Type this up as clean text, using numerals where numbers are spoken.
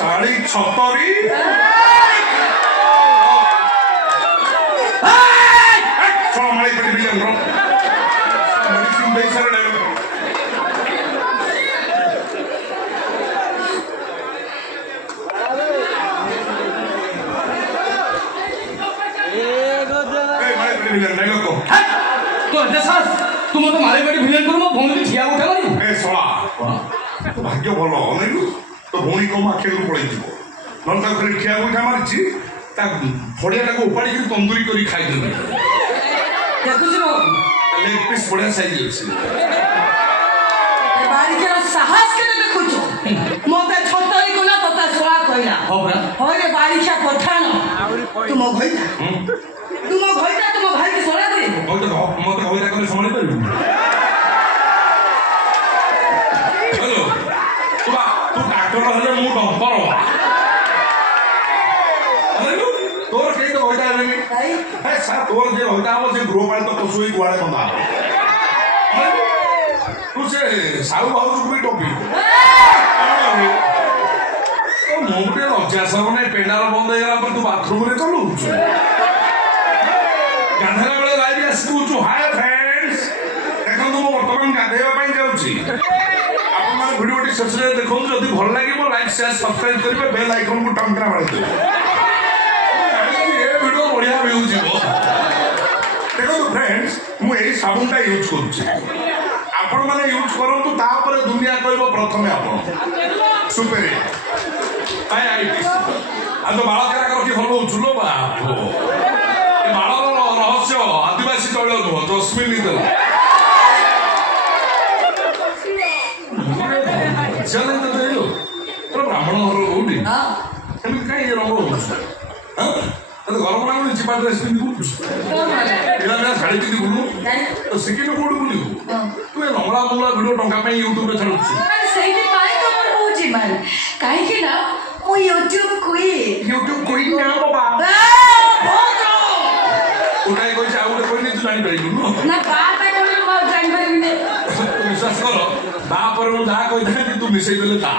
साड़ी छतरी माड़ी पेटी भी मेडिसिन दे सारे तुम तो मारे बेटी भिलेन करो भौणी ठिया उठा मारी ए सोला तो भाग्य भल नहीं तो भौणी को आखिर पड़े नन ताको खाली ठिया उठा मारिछि ता फड़िया को उपाड़ी के तंदूरी करी खाई देबे देखुछ रो लेग पीस बढ़िया साइज अछि ए बारी के साहस के देखुछ मोते छतरी कोना तता सोला कइला होबरा होरे बारी के पठान तुम भइता तुम भाई के सोला करे मत होइता करे संभाली पारबी हेलो तू डॉक्टर हले मु डॉक्टर हेलो तोर के तो होइता रे भाई है सर तोर जे होइता हो से गृहपाल तो पशु ही गुआड़े बंदा तू से साहू बाबू भी टोपी तो मोटे लज्जा सब ने पेंडाल बंद हो गला पर तू बाथरूम रे चलू गाधला बेले लाइव आसुछु हाय फ्रेंड्स देखो तुम वर्तमान गाधेवा पई जाउची आपन माने वीडियो टी सबसे देखो जदी भल लागिबो लाइक शेयर सब्सक्राइब करिवे बेल आइकन को टंकरा मार दे ये वीडियो बढ़िया व्यू जीवो देखो फ्रेंड्स मु एई साबुनटा यूज करूची आपन माने यूज करंतु ता ऊपर दुनिया कहबो प्रथमे आपन सुपर आय आय आ तो बाळा केरा करके भलो झुलो बाप आदिवासी चल जस्मिन ब्राह्मण घर रोटी कहीं रंग गरम लगुनि चिपा ड्रेस पिंधि शाढ़ी पिंधि बुलू तो सिक्किम कौट बुलू तू लंगड़ा मंगला भिडियो टंका यूट्यूब छाड़ू कहीं ना यूट्यूब क्वीन ना बाबा उठाई कोई आउटे कोई नहीं तू जानी पाइबु ना बाप है जानी पाइबु विश्वास कर बापर मु जा कहि तू मिसई देले ता